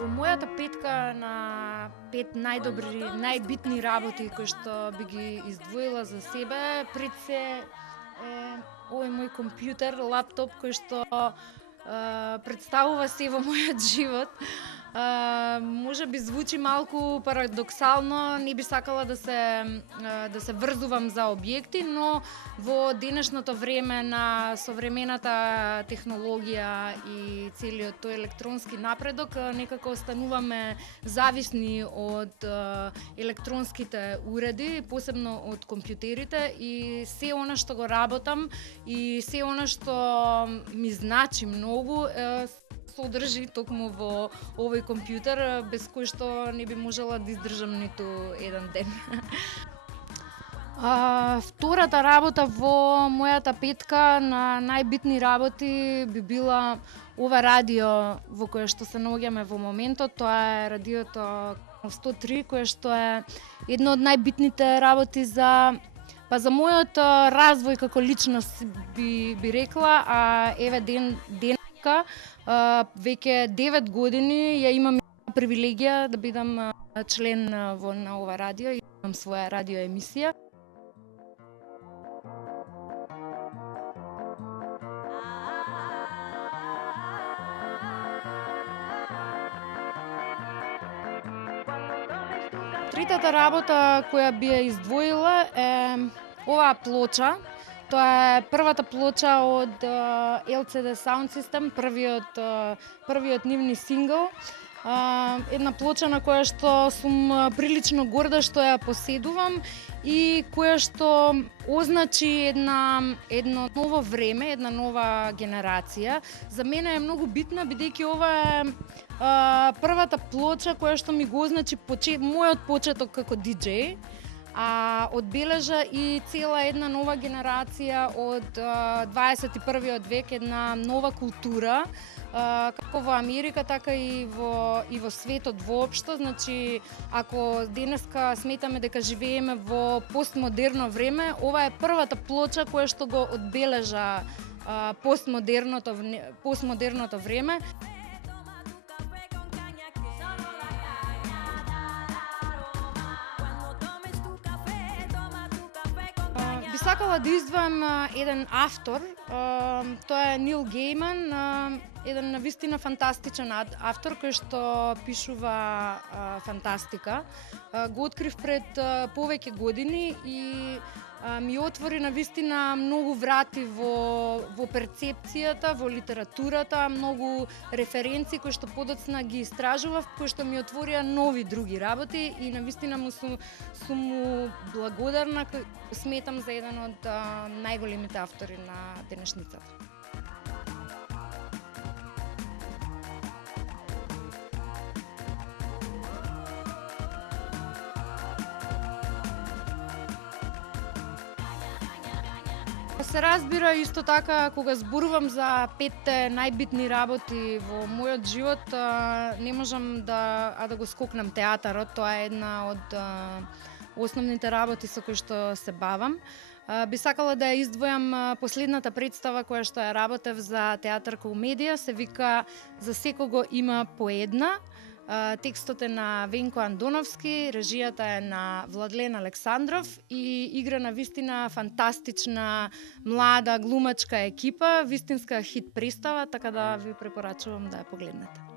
Во мојата петка на 5 најбитни работи кои што би ги издвоила за себе, пред се овој мој компјутер, лаптоп кој што представува се во мојот живот. Може би звучи малку парадоксално, не би сакала да се врзувам за објекти, но во денешното време на современата технологија и целиот тој електронски напредок, некако остануваме зависни од електронските уреди, посебно од компјутерите, и се она што го работам и се она што ми значи многу содржи токму во овој компјутер, без кој што не би можела да издржам ниту еден ден. Втората работа во мојата петка на најбитни работи би била ова радио во кое што се наоѓаме во моментот. Тоа е радиото 103, кое што е едно од најбитните работи за мојот развој како личност би рекла, а еве денеска веќе 9 години ја имам привилегија да бидам член на ова радио и имам своја радио емисија. Третата работа која би ја издвоила е оваа плоча. Тоа е првата плоча од LCD Sound System, првиот нивни сингл. Една плоча на која што сум прилично горда што ја поседувам и која што означи едно ново време, една нова генерација. За мене е многу битна, бидејќи ова е првата плоча која што ми го означи мојот почеток како диџеј, одбележа и цела една нова генерација од 21 век, една нова култура, како во Америка, така и во светот воопшто. Значи, ако денеска сметаме дека живееме во постмодерно време, ова е првата плоча која што го одбележа постмодерното време. Би сакала да издвоам еден автор, тоа е Нил Гейман, еден навистина фантастичен автор кој што пишува фантастика. Го открив пред повеќе години и ми отвори навистина многу врати во перцепцијата, во литературата, многу референции кои што подоцна ги истражував, кои што ми отворија нови други работи и навистина сум му благодарна, сметам за еден од најголемите автори на денешницата. Се разбира исто така, кога зборувам за 5 најбитни работи во мојот живот, не можам да го скокнам театарот. Тоа е една од основните работи со кои што се бавам. Би сакала да ја издвојам последната представа која што ја работев за театар комедија, се вика "За секого има по една". Текстот е на Венко Андоновски, режијата е на Владлен Александров и игра на вистина фантастична млада глумачка екипа, вистинска хит представа, така да ви препорачувам да ја погледнете.